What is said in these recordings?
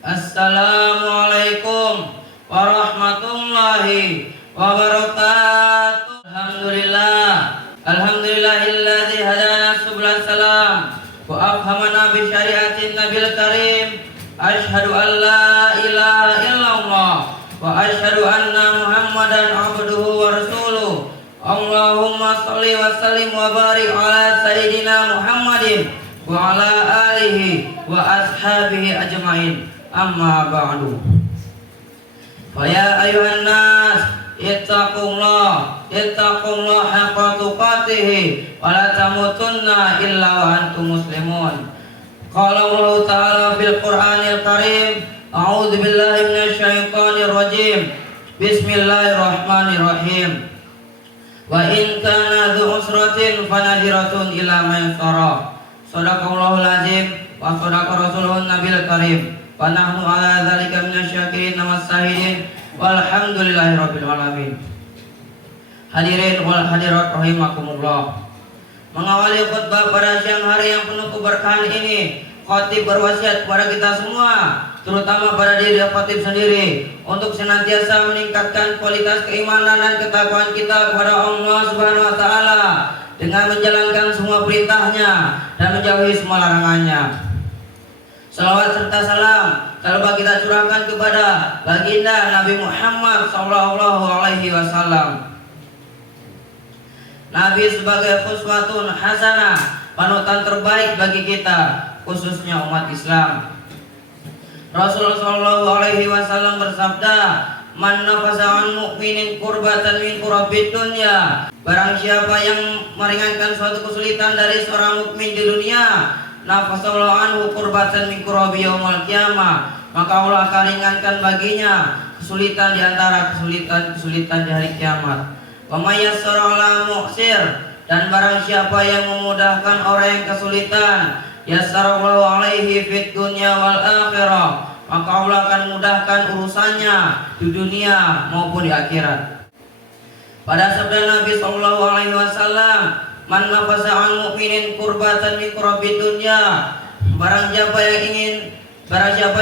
Assalamualaikum warahmatullahi wabarakatuh. Alhamdulillahilladzi hadana subulal salam wa afhamana bi syariatin nabil karim. Asyhadu an la ilaha illallah wa asyhadu anna Muhammadan abduhu wa rasuluh. Allahumma shalli wa sallim wa barik ala sayyidina Muhammadin wa ala alihi wa ashabihi ajmain. Amma ba'du. Fa ya ayuhan nas ittaqullah haqqa tuqatih wa la tamutunna illa wa antum muslimun. Qala Allah ta'ala fil Qur'anil Karim, a'udzu billahi minasy syaithanir rajim. Bismillahirrahmanirrahim. Wa in kana dzu usratin fanadhiratun ila maisarah. Shadaqallahul azim wa shadaqa rasuluhun nabiyil karim. Wa nahnu ala dzalika minasyakirin was-sahidin walhamdulillahi rabbil alamin. Hadirin wal hadirat rahimakumullah. Mengawali khutbah pada siang hari yang penuh keberkahan ini, khatib berwasiat kepada kita semua, terutama pada diri khatib sendiri, untuk senantiasa meningkatkan kualitas keimanan dan ketakwaan kita kepada Allah Subhanahu wa taala dengan menjalankan semua perintahnya dan menjauhi semua larangannya. Salawat serta salam selalu kita curahkan kepada baginda Nabi Muhammad sallallahu alaihi wasallam. Nabi sebagai uswatun hasanah, panutan terbaik bagi kita, khususnya umat Islam. Rasulullah sallallahu alaihi wasallam bersabda, "Man nafasa an mu'minin kurbatan min kurabid dunya." Barang siapa yang meringankan suatu kesulitan dari seorang mukmin di dunia, nafasallahu anhu kurbatan min kurabi yaumil qiyamah, maka Allah akan ringankan baginya kesulitan di antara kesulitan di hari kiamat. Wa may yassara ala mu'sir, dan barang siapa yang memudahkan orang yang kesulitan, yassarallahu alaihi fid dunya wal akhirah, maka Allah akan mudahkan urusannya di dunia maupun di akhirat. Pada sabda Nabi sallallahu alaihi wasallam, "Man nafasa an mu'minin kurbatan min kurabid dunya." Barang siapa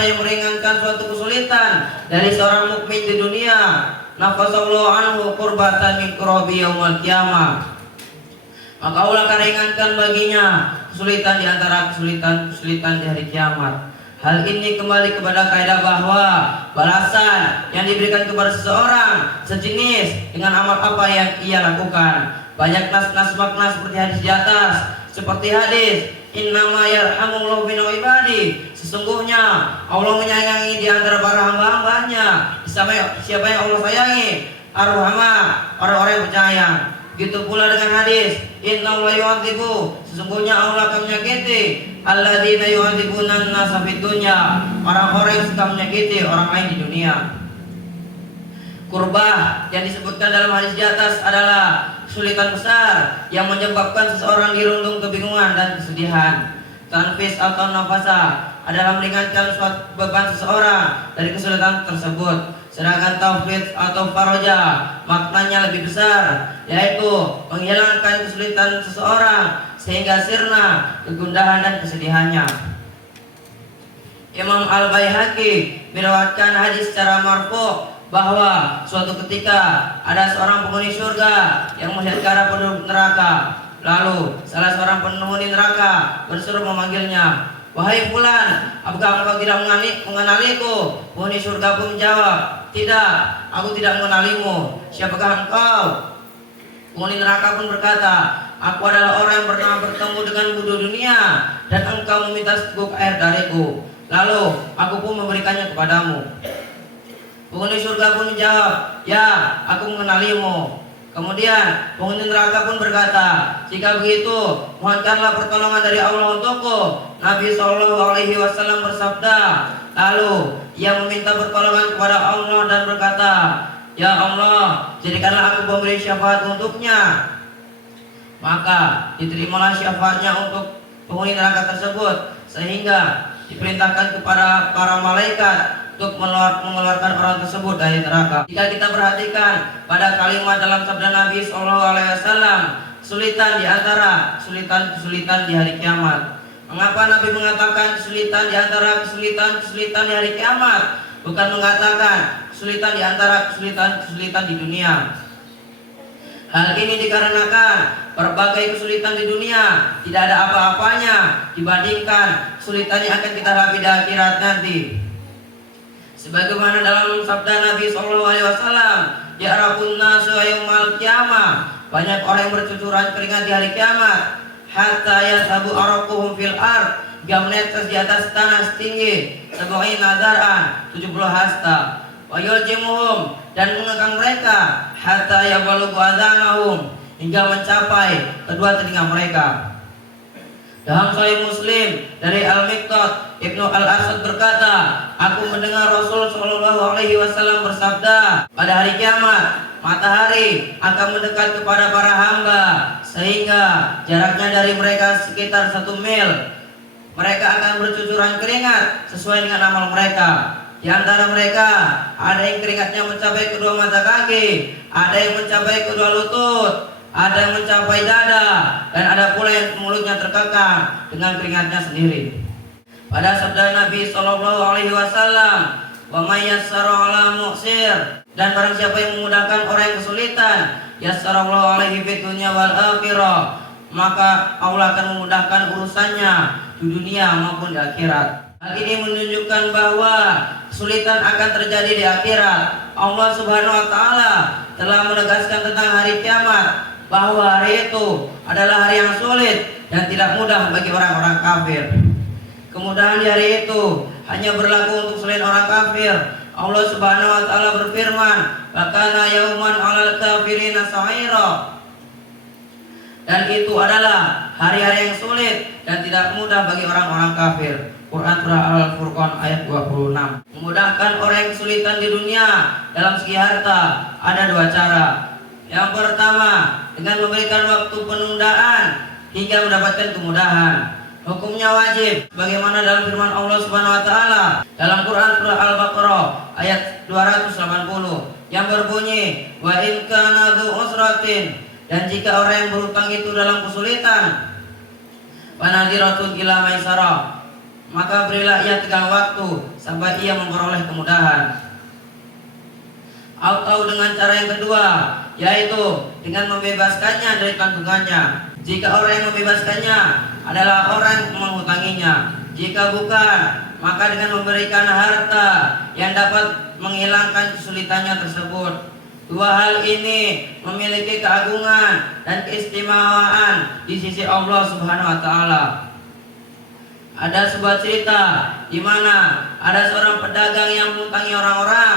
yang meringankan suatu kesulitan dari seorang mukmin di dunia, nafasallahu anhu kurbatan min kurabi yaumil qiyamah, maka Allah akan ringankan baginya kesulitan di antara kesulitan di hari kiamat. Hal ini kembali kepada kaidah bahwa balasan yang diberikan kepada seseorang sejenis dengan amal apa yang ia lakukan. Banyak nas makna seperti hadis di atas, seperti hadis innama yarhamullahu min ibadi, sesungguhnya Allah menyayangi di antara para hamba-hambanya. Siapa yang Allah sayangi? Ar-Rahmah, orang-orang yang percaya. Begitu pula dengan hadis innallaha yu'adzibu, sesungguhnya Allah akan menyakiti alladzina yu'adzibuna an-nasa fid dunya, orang-orang yang suka menyakiti orang lain di dunia. Kurbah yang disebutkan dalam hadis di atas adalah kesulitan besar yang menyebabkan seseorang dirundung kebingungan dan kesedihan. Tanfis atau nafasa adalah meringankan suatu beban seseorang dari kesulitan tersebut. Sedangkan taufid atau faraja maknanya lebih besar, yaitu menghilangkan kesulitan seseorang sehingga sirna kegundahan dan kesedihannya. Imam Al-Baihaqi meriwayatkan hadis secara marfu bahwa suatu ketika ada seorang penghuni surga yang melihat ke arah penduduk neraka. Lalu salah seorang penghuni neraka berseru memanggilnya, "Wahai fulan, apakah engkau tidak mengenaliku?" Penghuni surga pun menjawab, "Tidak, aku tidak mengenalimu. Siapakah engkau?" Penghuni neraka pun berkata, "Aku adalah orang yang pernah bertemu denganmu di dunia dan engkau meminta seteguk air dariku. Lalu aku pun memberikannya kepadamu." Penghuni surga pun menjawab, "Ya, aku mengenalimu." Kemudian penghuni neraka pun berkata, "Jika begitu, mohonkanlah pertolongan dari Allah untukku." Nabi SAW bersabda, lalu ia meminta pertolongan kepada Allah dan berkata, "Ya Allah, jadikanlah aku pemberi syafaat untuknya." Maka diterimalah syafaatnya untuk penghuni neraka tersebut, sehingga diperintahkan kepada para malaikat untuk mengeluarkan orang tersebut dari neraka. Jika kita perhatikan pada kalimat dalam sabda Nabi SAW, kesulitan di antara kesulitan di hari kiamat, Mengapa Nabi mengatakan kesulitan di antara kesulitan-kesulitan di hari kiamat, bukan mengatakan kesulitan di antara kesulitan-kesulitan di dunia? Hal ini dikarenakan berbagai kesulitan di dunia tidak ada apa-apanya dibandingkan kesulitan yang akan kita hadapi di akhirat nanti. Sebagaimana dalam sabda Nabi SAW, ya'rafun nasu yaumal qiyamah, banyak orang yang bercucuran keringat di hari kiamat, hatta yashabu araquhum fil ard, hingga menetes di atas tanah setinggi 70 nazaran, 70 hasta, wa yuljimuhum, dan mengekang mereka, hatta yabalughu adhanahum, hingga mencapai kedua telinga mereka. Dalam Sahih Muslim dari Al-Miqdad Ibnu Al-Asad berkata, aku mendengar Rasul Shallallahu Alaihi Wasallam bersabda, pada hari kiamat matahari akan mendekat kepada para hamba sehingga jaraknya dari mereka sekitar 1 mil. Mereka akan bercucuran keringat sesuai dengan amal mereka. Di antara mereka ada yang keringatnya mencapai kedua mata kaki, ada yang mencapai kedua lutut, ada yang mencapai dada, dan ada pula yang mulutnya terkekang dengan keringatnya sendiri. Pada sabda Nabi Shallallahu Alaihi Wasallam, wa may yassara ala mu'sir, dan barang siapa yang memudahkan orang yang kesulitan, yassarallahu alaihi fid dunya wal akhirah, maka Allah akan memudahkan urusannya di dunia maupun di akhirat. Hal ini menunjukkan bahwa kesulitan akan terjadi di akhirat. Allah Subhanahu wa taala telah menegaskan tentang hari kiamat bahwa hari itu adalah hari yang sulit dan tidak mudah bagi orang-orang kafir. Kemudahan di hari itu hanya berlaku untuk selain orang kafir. Allah Subhanahu wa taala berfirman, "Lakana yauman 'alal kafirina sa'ira." Dan itu adalah hari-hari yang sulit dan tidak mudah bagi orang-orang kafir. Quran surah Al-Furqan ayat 26. Memudahkan orang yang kesulitan di dunia dalam segi harta ada 2 cara. Yang pertama, dengan memberikan waktu penundaan hingga mendapatkan kemudahan. Hukumnya wajib bagaimana dalam firman Allah Subhanahu wa taala dalam Quran surah Al-Baqarah ayat 280 yang berbunyi, wa in kana dzu usratin, dan jika orang yang berhutang itu dalam kesulitan, wa nadhiratun ila maisarah, maka berilah ia tenggang waktu sampai ia memperoleh kemudahan. Atau dengan cara yang kedua, yaitu dengan membebaskannya dari tanggungannya. Jika orang yang membebaskannya adalah orang yang menghutanginya, jika bukan, maka dengan memberikan harta yang dapat menghilangkan kesulitannya tersebut. 2 hal ini memiliki keagungan dan keistimewaan di sisi Allah Subhanahu wa taala. Ada sebuah cerita di mana ada seorang pedagang yang menghutangi orang-orang.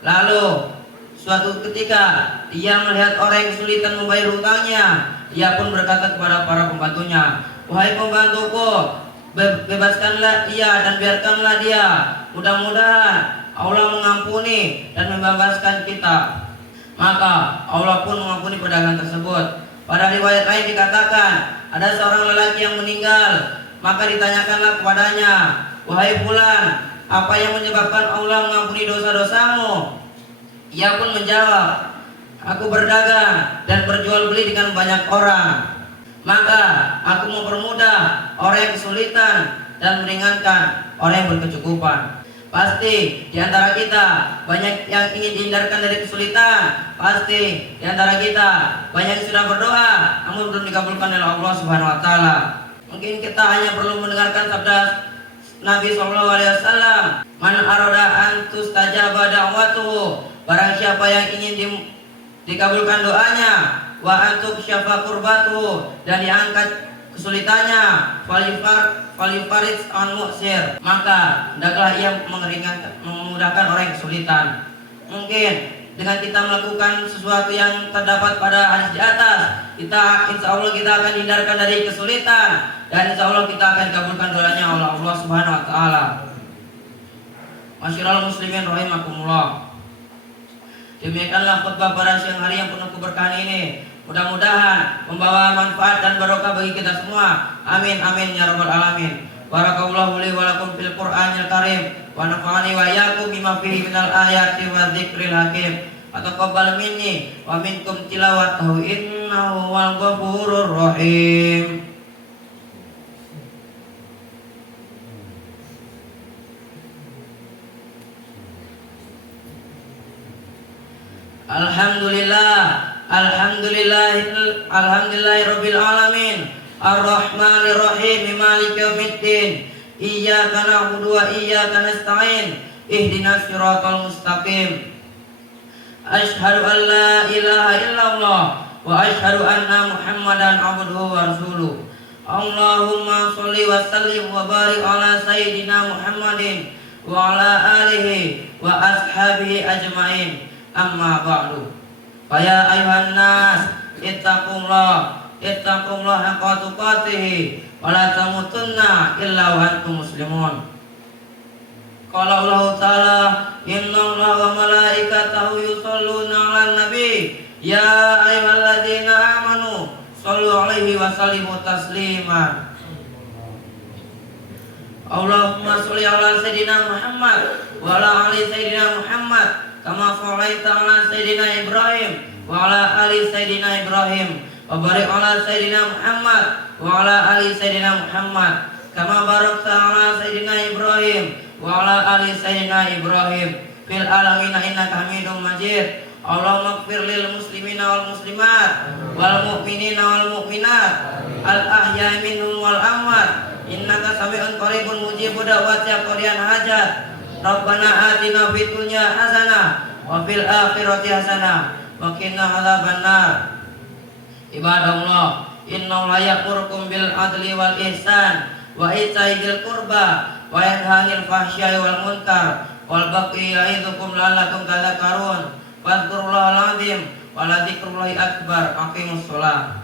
Lalu suatu ketika ia melihat orang yang kesulitan membayar hutangnya. Ia pun berkata kepada para pembantunya, "Wahai pembantuku, bebaskanlah ia dan biarkanlah dia. Mudah-mudahan Allah mengampuni dan membebaskan kita." Maka Allah pun mengampuni pedagang tersebut. Pada riwayat lain dikatakan, ada seorang lelaki yang meninggal. Maka ditanyakanlah kepadanya, "Wahai fulan, apa yang menyebabkan Allah mengampuni dosa-dosamu?" Ia pun menjawab, "Aku berdagang dan berjual beli dengan banyak orang. Maka aku mempermudah orang yang kesulitan dan meringankan orang yang berkecukupan." Pasti di antara kita banyak yang ingin dihindarkan dari kesulitan. Pasti di antara kita banyak yang sudah berdoa namun belum dikabulkan oleh Allah Subhanahu wa taala. Mungkin kita hanya perlu mendengarkan sabda Nabi SAW, "Man arada an tustajaba da'watuhu," barang siapa yang ingin dikabulkan doanya, wa antuk syafa kurbatuhu, dan diangkat kesulitannya, falifarid an mu'sir, maka hendaklah ia memudahkan orang yang kesulitan. Mungkin dengan kita melakukan sesuatu yang terdapat pada hadis di atas, insya Allah kita akan dihindarkan dari kesulitan, dan insya Allah kita akan dikabulkan doanya oleh Allah Subhanahu wa taala. Masyiral muslimin rahimakumullah. Demikianlah khutbah pada siang hari yang penuh keberkahan ini. Mudah-mudahan membawa manfaat dan barokah bagi kita semua. Amin amin ya rabbal alamin. Barakallahu li wa lakum fil Qur'anil karim wa nafa'ani wa iyyakum bima fihi minal ayati wa dzikril hakim. Ataqabbal minni wa minkum tilawatahu innahu wal ghafurur rahim. Alhamdulillahirabbil alamin. Ar-Rahmanir-Rahim. Maliki yaumiddin. Iyyaka na'budu wa iyyaka nasta'in. Ihdinas siratal mustaqim. Asyhadu an la ilaha illallah wa asyhadu anna Muhammadan abduhu wa rasuluh. Allahumma sholli wa sallim wa barik ala sayyidina Muhammadin wa ala alihi wa ashabihi ajmain. Amma ba'du. Faya ayuhan nas ittaqullah haqqa tuqatih wa la tamutunna illa wa antum muslimun. Qala Allah ta'ala innallaha wa malaikatahu yusholluna 'alan nabi ya ayyuhalladzina amanu shollu 'alaihi wa sallimu taslima. Allahumma sholli ala sayyidina Muhammad wa ala ali sayyidina Muhammad kama shallaita ala sayyidina Ibrahim wa ala ali sayyidina Ibrahim wa barik ala sayyidina Muhammad wa ala ali sayyidina Muhammad kama barakta ala sayyidina Ibrahim wa ala ali sayyidina Ibrahim fil alamin innaka Hamidum Majid. Allahumma ighfir lil muslimina wal muslimat wal mu'minina wal mu'minat al ahya'i minhum wal amwat innaka sami'un qaribun mujibud da'wati qadiyan hajat. Rabbana atina fid dunya hasanah wa fil akhirati hasanah wa qina adzabannar. Ibadallah, innallaha ya'murukum bil adli wal ihsan wa ita'i dzil qurba wa yanha 'anil fahsya'i wal munkar wal baghi ya'idukum la'allakum tadhakkarun. Fadhkurullahal 'azim wa la dzikrullahi akbar. Aqimus shalah.